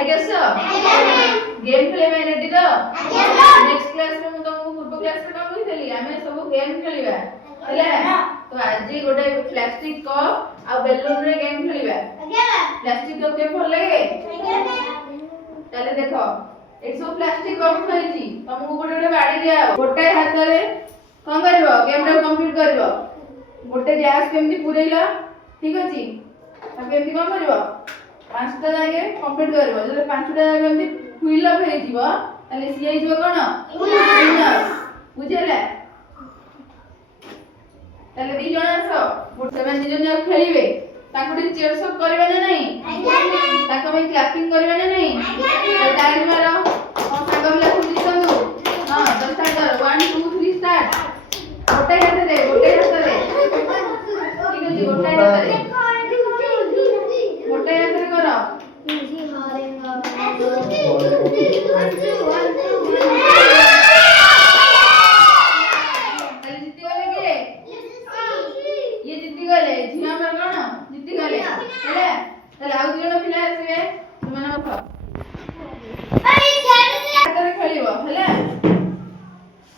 ଖାଇକି ଆସ गेम खेले में रेडी तो नेक्स्ट क्लास में मु तुमको पूर्व क्लास में कम कहितली आमे सब गेम खेलिबा हैला तो आज गोटे प्लास्टिक कप आ बेलून रे गेम खेलिबा प्लास्टिक कप के भल लागे ताले देखो ए सब प्लास्टिक कप थइची तुमको गोटे गोटे बाडी दिया गोटे हाथ रे कोन करबो गेम रे कंप्लीट करबो गोटे ग्लास केमती पुरैला ठीक अछि आ केमती कोन करबो पांचटा जागे कंप्लीट करबो जले पांचटा जागे केमती फुल अप हे जीव ताले सिए जीव कोन विनर बुझेला ताले दी जण आसो गोटे मान दी जण खेलिबे ताको डी चेयर सब करबे ना नहीं ताको में क्लैपिंग करबे ना नहीं ताली मारो और सागो बिला खुली संदु हां 10 स्टार्ट कर 1 2 3 स्टार्ट गोटे हाथ रे ठीक अछि गोटे हाथ रे करो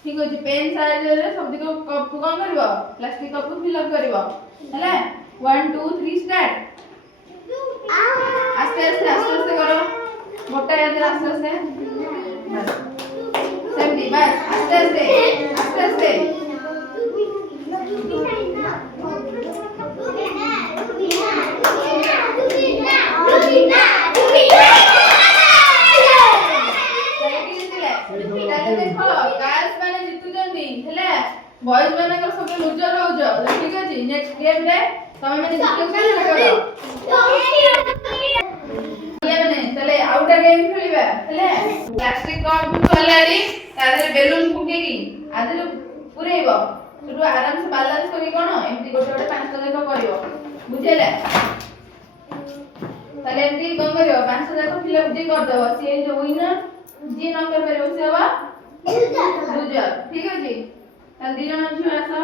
ठीक अछि पेन साइज रे सब दिको कप को कोन करबो प्लास्टिक कप को फिल अप करबो हैला 1 2 3 स्टार्ट आस्ते आस्ते करो मोटा याद आस्ते आस्ते बस सेमती बस आस्ते आस्ते देखो गर्ल्स माने जितु जंदी हेले बॉयज माने को सब लूजर हो जाओ ठीक अछि नेक्स्ट गेम रे तमे माने जितु करो ये माने चले आउटर गेम खेलिबा हेले प्लास्टिक कप खोलाडी तादरे बेलून फुकेकी आदरे पुरेइबो सुटु आराम से बैलेंस करी कोन एमती गोटे गोटे पांचटा जाक करिवो बुझेला ताले एमती कोन करिवो पांचटा जाक फिल अप जे कर दबो से जो विनर जी न कर परबो से हवा लूजर ठीक अछि ताल दी जण छु आसो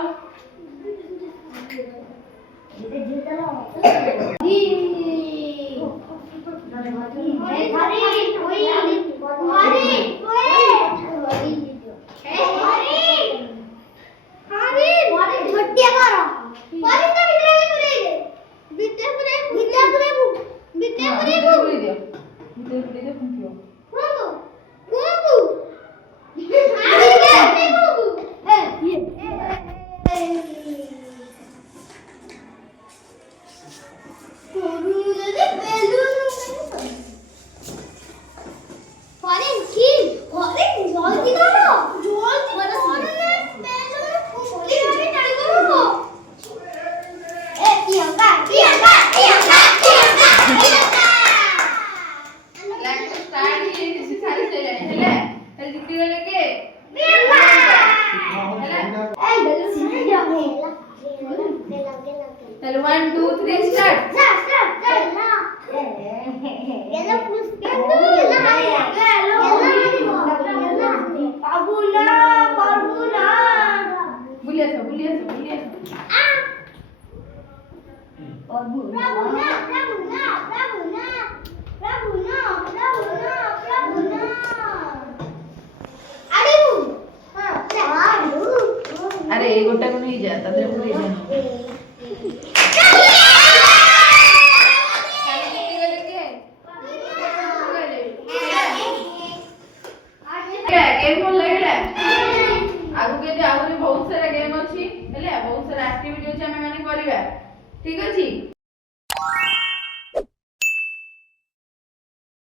चलो 1 2 3 स्टार्ट अरे गोटा को नहीं जा तबरे पूरी जा गेम भल लागला आगु के आहुरी बहुत सारा गेम अछि हेले बहुत सारा एक्टिविटी अछि हमें माने करबा ठीक अछि।